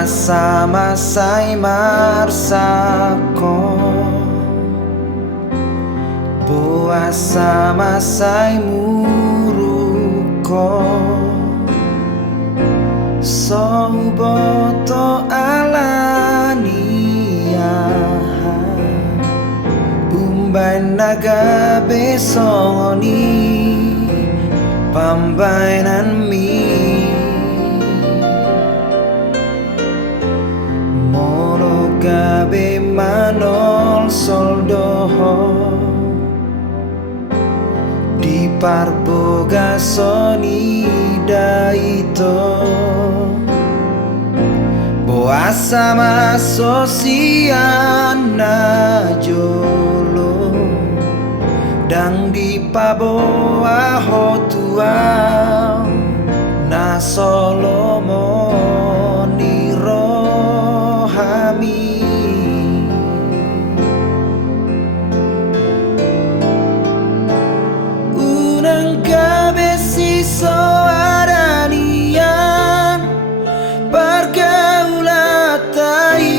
Masa-masai marsako Boasa-masai muruko Sohuboto alania Umbai naga besongoni Pambainan mi Mono gabe manol soldoho Di parboga soni daito Boasa masosiana jolo Dang di paboa hotua Na solomo ni rohami Unang gabe si soaranian Pergaulatai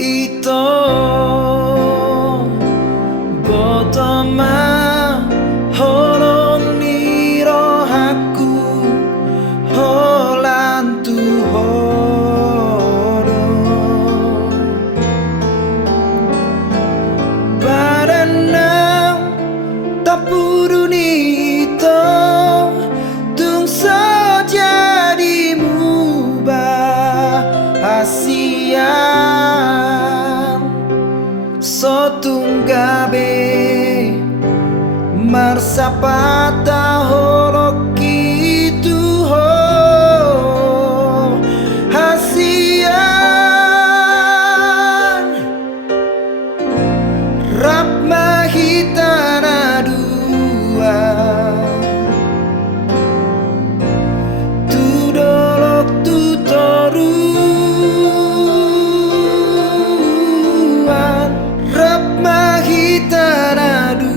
Ito Botoma Holong ni rohaku Holantu hodo Badanang Tapurun ito Tung jadi bahasian Sotung gabe Marsapata holok itu ho hasian Rap mahitana dua Tudolok tutoruan Rap mahitana dua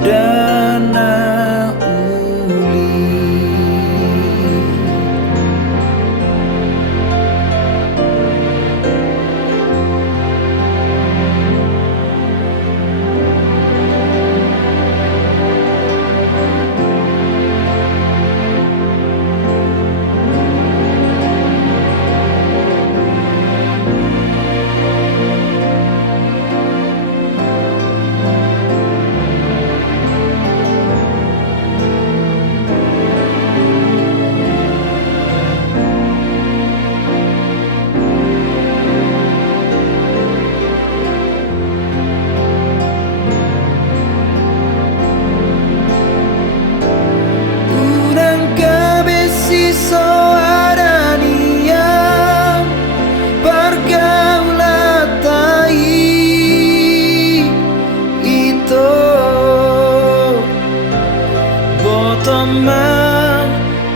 Dana uli soaranian pergaulatai Ito Botoma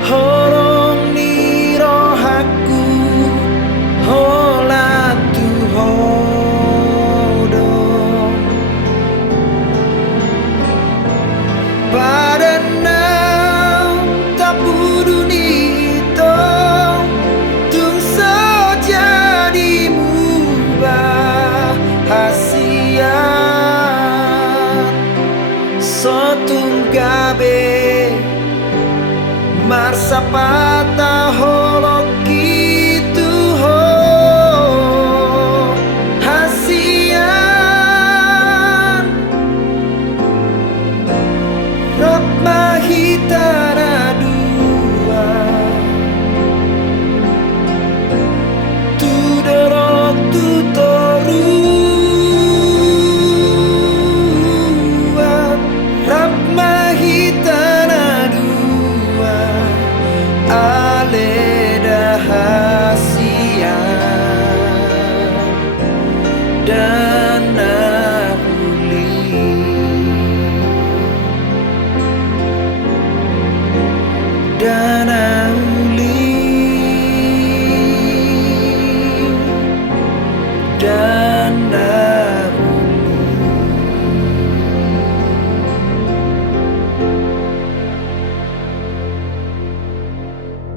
horong ni rohaku Holatu hodo Badanang tapurun ito Tung jadi bahasian Sotung gabe Marsapata holok itu ho hasian Rap mahitana dua Tudorok tutoruan Rap mahitana dua Ale dah